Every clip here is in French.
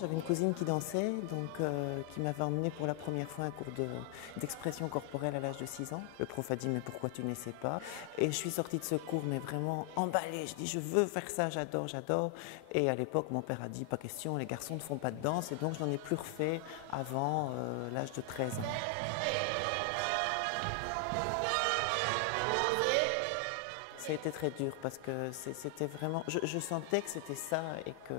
J'avais une cousine qui dansait, qui m'avait emmenée pour la première fois à un cours d'expression corporelle à l'âge de 6 ans. Le prof a dit « mais pourquoi tu n'essaies pas ?» Et je suis sortie de ce cours mais vraiment emballée. Je dis « je veux faire ça, j'adore, j'adore ». Et à l'époque, mon père a dit « pas question, les garçons ne font pas de danse ». Et donc je n'en ai plus refait avant l'âge de 13 ans. Ça a été très dur parce que c'était vraiment... Je sentais que c'était ça et que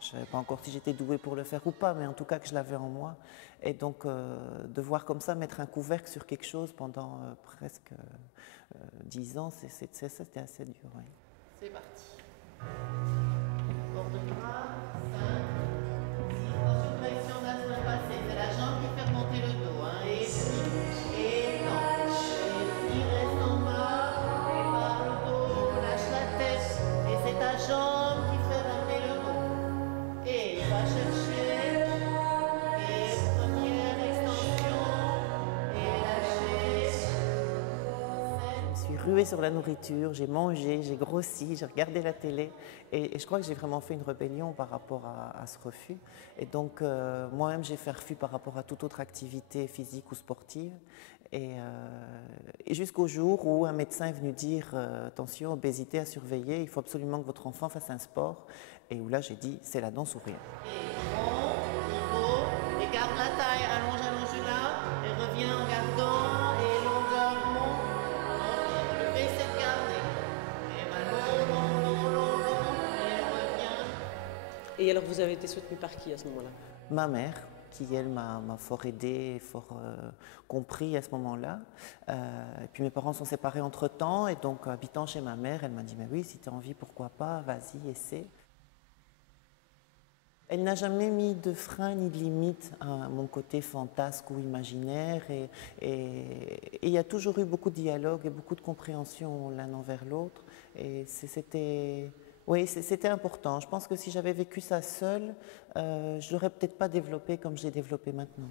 je ne savais pas encore si j'étais douée pour le faire ou pas, mais en tout cas que je l'avais en moi. Et donc de voir comme ça mettre un couvercle sur quelque chose pendant presque 10 ans, c'était assez dur. Oui. C'est parti. Bord de bras, 5, 6, attention direction de la semaine passée. C'est la jambe qui fait remonter le dos. Hein. Et puis, et non. Il reste en bas, et par le dos, lâche la tête. Et c'est ta jambe qui fait remonter le dos. Et va chercher. Et première extension. Et lâcher. Je me suis ruée sur la nourriture, j'ai mangé, j'ai grossi, j'ai regardé la télé et je crois que j'ai vraiment fait une rébellion par rapport à ce refus. Et donc moi-même j'ai fait refus par rapport à toute autre activité physique ou sportive. Et jusqu'au jour où un médecin est venu dire attention, obésité à surveiller, il faut absolument que votre enfant fasse un sport. Et où là j'ai dit c'est la danse ou rien. Et monte, niveau, et garde la taille, allonge là, et reviens en gardant, et longueur monte. Et alors vous avez été soutenue par qui à ce moment-là? Ma mère, qui elle m'a fort aidée, fort compris à ce moment-là. Et puis mes parents sont séparés entre-temps et donc habitant chez ma mère, elle m'a dit mais oui, si tu as envie, pourquoi pas, vas-y, essaie. Elle n'a jamais mis de frein ni de limite à mon côté fantasque ou imaginaire et il y a toujours eu beaucoup de dialogue et beaucoup de compréhension l'un envers l'autre et c'était important. Je pense que si j'avais vécu ça seule, je l'aurais peut-être pas développé comme je l'ai développé maintenant.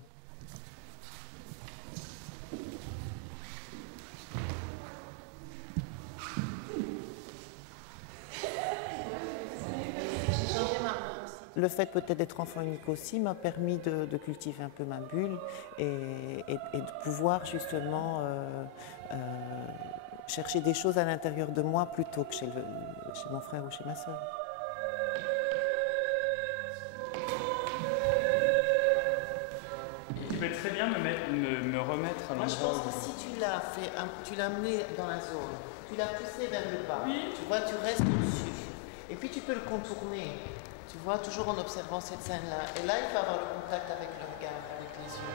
Le fait peut-être d'être enfant unique aussi m'a permis de cultiver un peu ma bulle et de pouvoir justement chercher des choses à l'intérieur de moi plutôt que chez mon frère ou chez ma sœur. Tu peux très bien me remettre à l'endroit. Moi je pense que si tu l'as fait, tu l'as amené dans la zone, tu l'as poussé vers le bas, oui. Tu vois, tu restes au-dessus et puis tu peux le contourner. Tu vois, toujours en observant cette scène-là. Et là, il faut avoir le contact avec le regard, avec les yeux.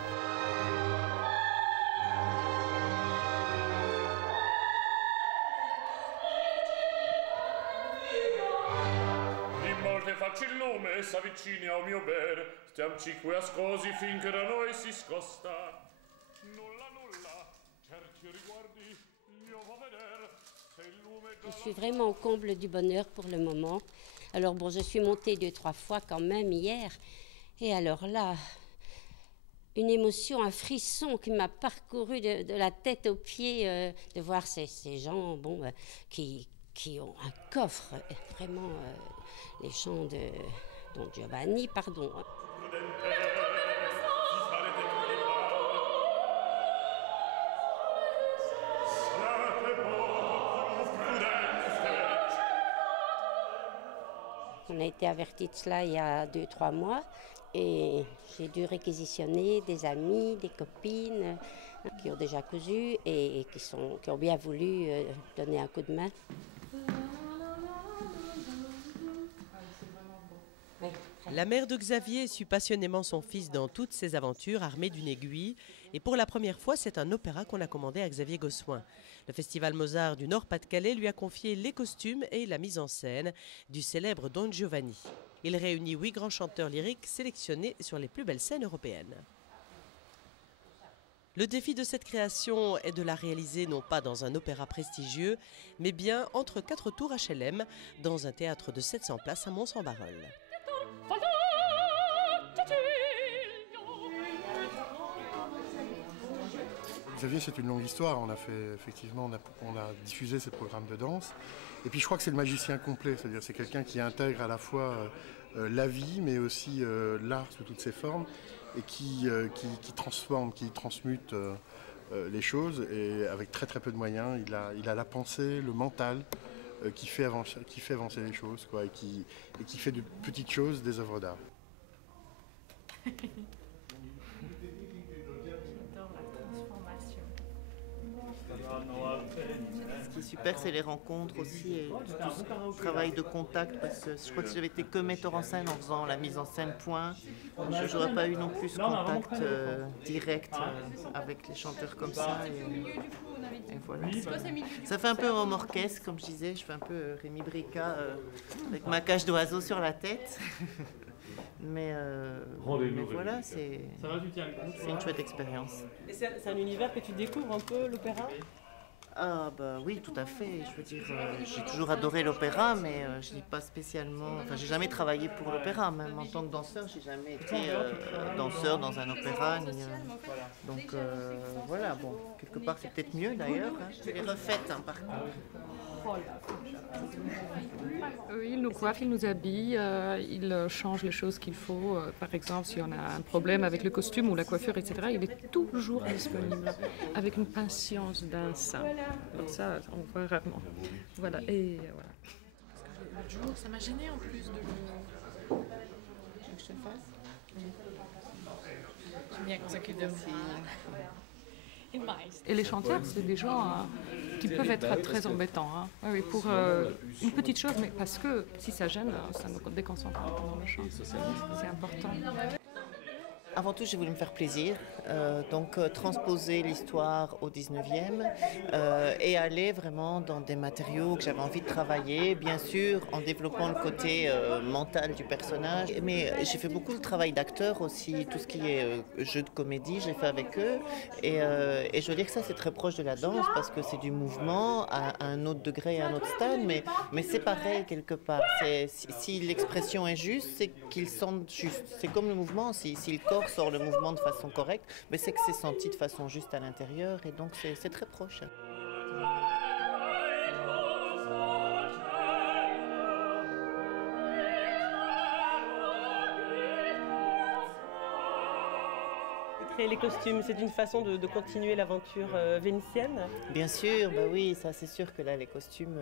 In molte facce il lume s'avvicini a un mio bene. Stiamci qui ascosi finché da noi si scosta. Nulla, certi riguardi, io va vedere. Je suis vraiment au comble du bonheur pour le moment. Alors bon, je suis montée 2-3 fois quand même hier. Et alors là, une émotion, un frisson qui m'a parcouru de la tête aux pieds, de voir ces gens qui ont un coffre, vraiment les chants de Don Giovanni, pardon. On a été avertis de cela il y a 2-3 mois et j'ai dû réquisitionner des amis, des copines qui ont déjà cousu et qui ont bien voulu donner un coup de main. La mère de Xavier suit passionnément son fils dans toutes ses aventures armé d'une aiguille. Et pour la première fois, c'est un opéra qu'on a commandé à Xavier Gossuin. Le Festival Mozart du Nord-Pas-de-Calais lui a confié les costumes et la mise en scène du célèbre Don Giovanni. Il réunit 8 grands chanteurs lyriques sélectionnés sur les plus belles scènes européennes. Le défi de cette création est de la réaliser non pas dans un opéra prestigieux, mais bien entre 4 tours HLM, dans un théâtre de 700 places à Mons-en-Barœul. Xavier, c'est une longue histoire. On a fait, effectivement, on a diffusé ces programmes de danse. Et puis je crois que c'est le magicien complet. C'est-à-dire c'est quelqu'un qui intègre à la fois la vie, mais aussi l'art sous toutes ses formes, et qui transforme, qui transmute les choses. Et avec très très peu de moyens, il a la pensée, le mental, qui fait avancer les choses, quoi, et qui fait de petites choses des œuvres d'art. Ce qui est super, c'est les rencontres aussi et tout ce travail de contact, parce que je crois que si j'avais été que metteur en scène en faisant la mise en scène point, je n'aurais pas eu non plus ce contact direct avec les chanteurs comme ça. Et voilà. Ça fait un peu homme orchestre, comme je disais, je fais un peu Rémi Brica avec ma cage d'oiseau sur la tête. Mais voilà, c'est une chouette expérience. Et c'est un univers que tu découvres un peu, l'opéra? Ah bah oui, tout à fait. Je veux dire, j'ai toujours adoré l'opéra, mais je n'ai pas spécialement... Enfin, j'ai jamais travaillé pour l'opéra, même en tant que danseur, j'ai jamais été danseur dans un opéra. Donc voilà, bon, quelque part c'est peut-être mieux d'ailleurs. Hein. Je l'ai refaite par contre. Oui, il nous coiffe, il nous habille, il change les choses qu'il faut. Par exemple, si on a un problème avec le costume ou la coiffure, etc., il est toujours disponible, avec une patience d'un saint. Alors ça, on voit rarement. Voilà, et voilà. Parce que l'autre jour, ça m'a gêné en plus de le... Tu veux que je te le fasse? J'aime bien qu'on s'occupe de moi. Et les chanteurs, c'est des gens qui peuvent être très embêtants. Hein. Oui, pour une petite chose, mais parce que si ça gêne, ça nous déconcentre pendant le chant. C'est important. Avant tout, j'ai voulu me faire plaisir, donc transposer l'histoire au 19e et aller vraiment dans des matériaux que j'avais envie de travailler, bien sûr en développant le côté mental du personnage. Mais j'ai fait beaucoup de travail d'acteur aussi, tout ce qui est jeu de comédie, j'ai fait avec eux. Et je veux dire que ça, c'est très proche de la danse parce que c'est du mouvement à un autre degré et à un autre stade, mais c'est pareil quelque part. Si l'expression est juste, c'est qu'ils sentent juste. C'est comme le mouvement, si le corps sort le mouvement de façon correcte, mais c'est que c'est senti de façon juste à l'intérieur et donc c'est très proche. Créer les costumes, c'est une façon de continuer l'aventure vénitienne? Bien sûr, bah oui, ça c'est sûr que là les costumes,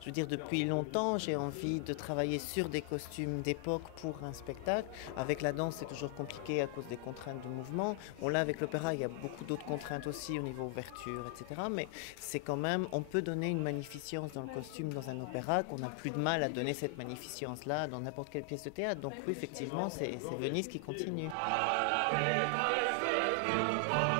je veux dire depuis longtemps j'ai envie de travailler sur des costumes d'époque pour un spectacle. Avec la danse c'est toujours compliqué à cause des contraintes de mouvement. Bon là avec l'opéra il y a beaucoup d'autres contraintes aussi au niveau ouverture, etc. Mais c'est quand même, on peut donner une magnificence dans le costume dans un opéra qu'on n'a plus de mal à donner cette magnificence là dans n'importe quelle pièce de théâtre. Donc oui effectivement c'est Venise qui continue. Oh,